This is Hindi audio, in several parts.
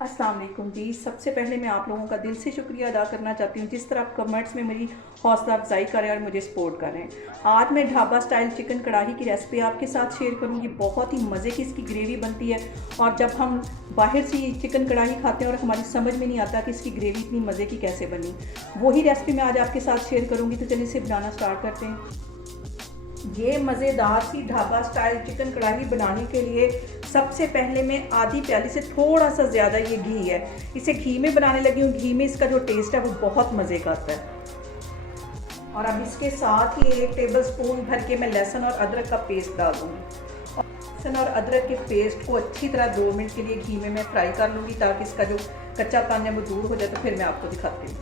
अस्सलाम वालेकुम जी। सबसे पहले मैं आप लोगों का दिल से शुक्रिया अदा करना चाहती हूँ जिस तरह आप कमेंट्स में मेरी हौसला अफजाई कर रहे हैं और मुझे सपोर्ट कर रहे हैं। आज मैं ढाबा स्टाइल चिकन कढ़ाई की रेसिपी आपके साथ शेयर करूँगी। बहुत ही मज़े की इसकी ग्रेवी बनती है और जब हम बाहर से चिकन कढ़ाई खाते हैं और हमारी समझ में नहीं आता कि इसकी ग्रेवी इतनी मज़े की कैसे बनी, वही रेसिपी मैं आज आपके साथ शेयर करूँगी। तो चलिए इसे बनाना स्टार्ट करते हैं। ये मज़ेदार सी ढाबा स्टाइल चिकन कढ़ाई बनाने के लिए सबसे पहले मैं आधी प्याली से थोड़ा सा ज़्यादा ये घी है, इसे घी में बनाने लगी हूँ। घी में इसका जो टेस्ट है वो बहुत मज़े का आता है। और अब इसके साथ ही 1 टेबल स्पून भर के मैं लहसुन और अदरक का पेस्ट डाल दूँगी। और लहसुन और अदरक के पेस्ट को अच्छी तरह 2 मिनट के लिए घी में मैं फ्राई कर लूँगी ताकि इसका जो कच्चापन है वो दूर हो जाए। तो फिर मैं आपको दिखाती हूँ।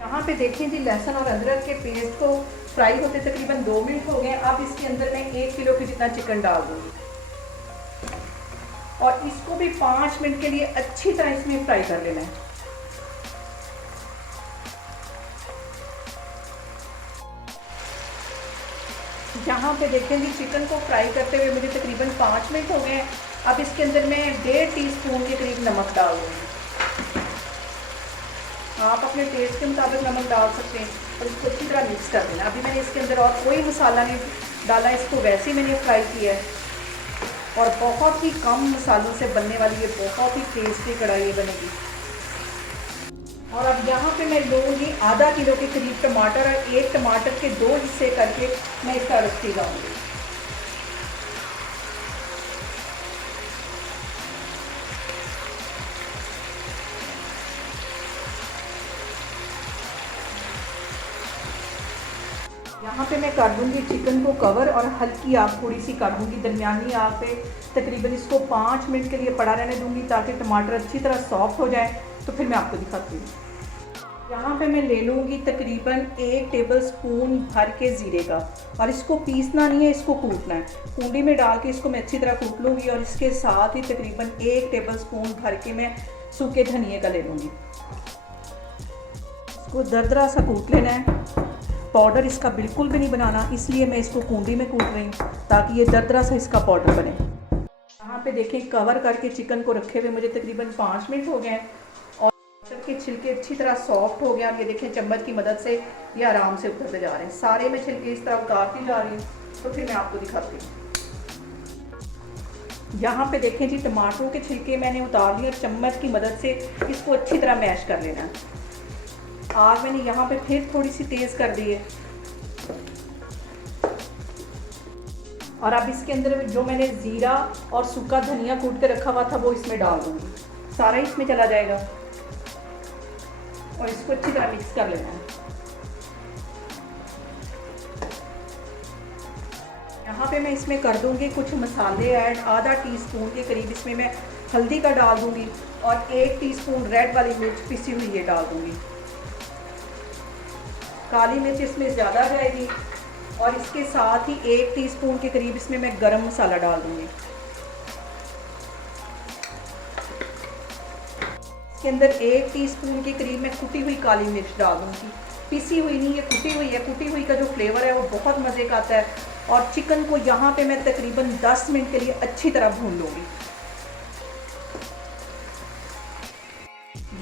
यहाँ पे देखें जी, लहसुन और अदरक के पेस्ट को फ्राई होते तकरीबन 2 मिनट हो गए। अब इसके अंदर मैं 1 किलो के जितना चिकन डाल दूँगी और इसको भी 5 मिनट के लिए अच्छी तरह इसमें फ्राई कर लेना है। यहाँ पे देखें जी, चिकन को फ्राई करते हुए मुझे तकरीबन 5 मिनट हो गए हैं। अब इसके अंदर मैं 1.5 टीस्पून के करीब नमक डाल दूँगी। आप अपने टेस्ट के मुताबिक नमक डाल सकते हैं और इसको अच्छी तरह मिक्स कर देना। अभी मैंने इसके अंदर और कोई मसाला नहीं डाला, इसको वैसे ही मैंने फ्राई किया है और बहुत ही कम मसालों से बनने वाली ये बहुत ही टेस्टी कढ़ाई बनेगी। और अब यहाँ पे मैं लूँगी आधा किलो के करीब टमाटर और 1 टमाटर के 2 हिस्से करके मैं इसका रस लगाऊँगी। यहाँ पे मैं कर दूँगी चिकन को कवर और हल्की आग थोड़ी सी कर दूँगी, दरमियानी आग पे तकरीबन इसको 5 मिनट के लिए पड़ा रहने दूँगी ताकि टमाटर अच्छी तरह सॉफ्ट हो जाए। तो फिर मैं आपको दिखाती हूँ। यहाँ पे मैं ले लूँगी तकरीबन 1 टेबल स्पून भर के ज़ीरे का और इसको पीसना नहीं है, इसको कूटना है। कूंडी में डाल के इसको मैं अच्छी तरह कूट लूँगी और इसके साथ ही तकरीबन 1 टेबल स्पून भर के मैं सूखे धनिए का ले लूँगी। इसको दरदरा सा कूट लेना है। पाउडर इसका बिल्कुल भी नहीं बनाना, इसलिए मैं इसको कूंडी में कूट रही हूँ ताकि ये दरदरा सा इसका पाउडर बने। यहाँ पे देखें, कवर करके चिकन को रखे हुए मुझे तकरीबन 5 मिनट हो गए हैं और चिकन के छिलके अच्छी तरह सॉफ्ट हो गया। ये देखें, चम्मच की मदद से ये आराम से उतरते जा रहे हैं। सारे मैं छिलके इस तरह उतारती जा रही हूँ। तो फिर मैं आपको दिखाती हूँ। यहाँ पे देखें जी, टमाटरों के छिलके मैंने उतार लिए और चम्मच की मदद से इसको अच्छी तरह मैश कर लेना है। आग मैंने यहाँ पे फिर थोड़ी सी तेज़ कर दी है और अब इसके अंदर जो मैंने ज़ीरा और सूखा धनिया कूट के रखा हुआ था वो इसमें डाल दूँगी। सारा इसमें चला जाएगा और इसको अच्छी तरह मिक्स कर लेना है। यहाँ पे मैं इसमें कर दूँगी कुछ मसाले ऐड। आधा टीस्पून के करीब इसमें मैं हल्दी का डाल दूँगी और 1 टीस्पून रेड वाली मिर्च पिसी हुई ये डाल दूँगी। काली मिर्च इसमें ज़्यादा जाएगी और इसके साथ ही 1 टीस्पून के करीब इसमें मैं गरम मसाला डाल दूँगी। इसके अंदर 1 टीस्पून के करीब मैं कुटी हुई काली मिर्च डाल दूँगी। पिसी हुई नहीं, ये कुटी हुई है। कुटी हुई का जो फ्लेवर है वो बहुत मज़े का आता है। और चिकन को यहाँ पे मैं तकरीबन 10 मिनट के लिए अच्छी तरह भून लूँगी।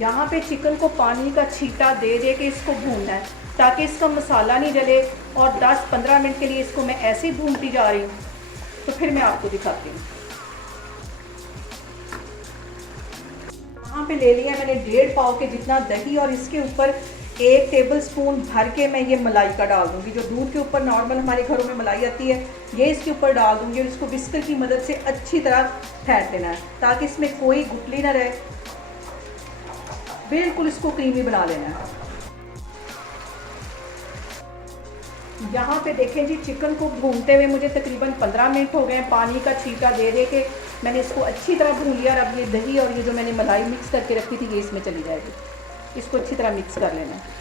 यहाँ पे चिकन को पानी का छींटा दे दे के इसको भूनना है ताकि इसका मसाला नहीं जले और 10-15 मिनट के लिए इसको मैं ऐसे ही भूनती जा रही हूँ। तो फिर मैं आपको दिखाती हूँ। यहाँ पे ले लिया मैंने 1.5 पाव के जितना दही और इसके ऊपर 1 टेबल स्पून भर के मैं ये मलाई का डाल दूँगी। जो दूध के ऊपर नॉर्मल हमारे घरों में मलाई आती है, ये इसके ऊपर डाल दूँगी और इसको बिस्किट की मदद से अच्छी तरह फेंट देना है ताकि इसमें कोई गुठली ना रहे। बिल्कुल इसको क्रीमी बना लेना है। यहाँ पे देखें जी, चिकन को भूनते हुए मुझे तकरीबन 15 मिनट हो गए। पानी का छींटा दे दे के मैंने इसको अच्छी तरह भून लिया और अब ये दही और ये जो मैंने मलाई मिक्स करके रखी थी ये इसमें चली जाएगी। इसको अच्छी तरह मिक्स कर लेना है।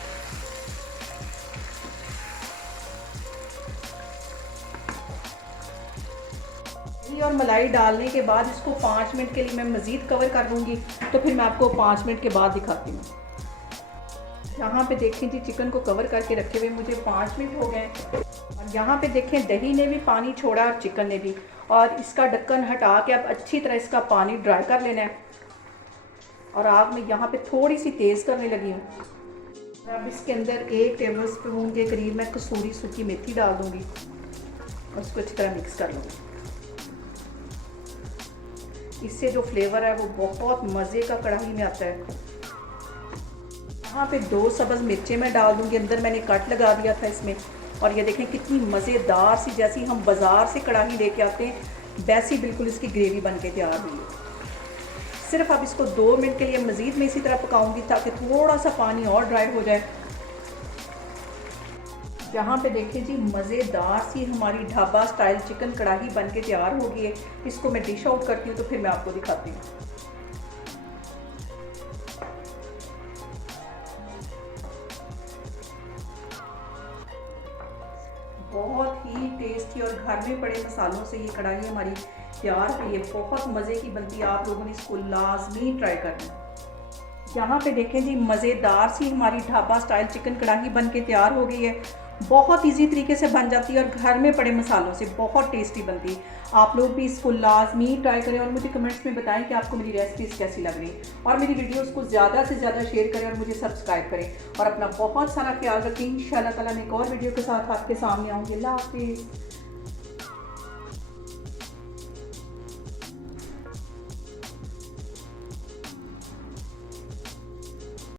दही और मलाई डालने के बाद इसको 5 मिनट के लिए मैं मज़ीद कवर कर दूँगी। तो फिर मैं आपको 5 मिनट के बाद दिखाती हूँ। यहाँ पे देखें जी, चिकन को कवर करके रखे हुए मुझे 5 मिनट हो गए और यहाँ पे देखें दही ने भी पानी छोड़ा और चिकन ने भी। और इसका ढक्कन हटा के अब अच्छी तरह इसका पानी ड्राई कर लेना है। और आग में यहाँ पे थोड़ी सी तेज़ करने लगी हूँ। अब इसके अंदर 1 टेबल स्पून के करीब मैं कसूरी सूखी मेथी डाल दूँगी और उसको अच्छी तरह मिक्स कर लूँगी। इससे जो फ्लेवर है वो बहुत मज़े का कढ़ाई में आता है। यहाँ पे 2 सब्ज़ मिर्चें मैं डाल दूँगी, अंदर मैंने कट लगा दिया था इसमें। और ये देखें कितनी मज़ेदार सी, जैसी हम बाज़ार से कढ़ाई लेके आते हैं वैसी बिल्कुल इसकी ग्रेवी बन के तैयार हुई है। सिर्फ अब इसको 2 मिनट के लिए मज़ीद मैं इसी तरह पकाऊंगी ताकि थोड़ा सा पानी और ड्राई हो जाए। यहाँ पे देखिए जी, मज़ेदार सी हमारी ढाबा स्टाइल चिकन कढ़ाई बन के तैयार हो गई है। इसको मैं डिश आउट करती हूँ तो फिर मैं आपको दिखाती हूँ। बहुत ही टेस्टी और घर में पड़े मसालों से ये कढ़ाई हमारी तैयार हुई है। बहुत मज़े की बनती है, आप लोगों ने इसको लाजमी ट्राई करना। यहाँ पे देखें जी, मज़ेदार सी हमारी ढाबा स्टाइल चिकन कढ़ाई बन के तैयार हो गई है। बहुत इजी तरीके से बन जाती है और घर में पड़े मसालों से बहुत टेस्टी बनती है। आप लोग भी इसको लाजमी ट्राई करें और मुझे कमेंट्स में बताएं कि आपको मेरी रेसिपीज़ कैसी लग रही और मेरी वीडियोस को ज़्यादा से ज़्यादा शेयर करें और मुझे सब्सक्राइब करें और अपना बहुत सारा ख्याल रखें। इंशाल्लाह ताला मैं एक और वीडियो के साथ आपके सामने आऊँगी। अल्लाह हाफिज़।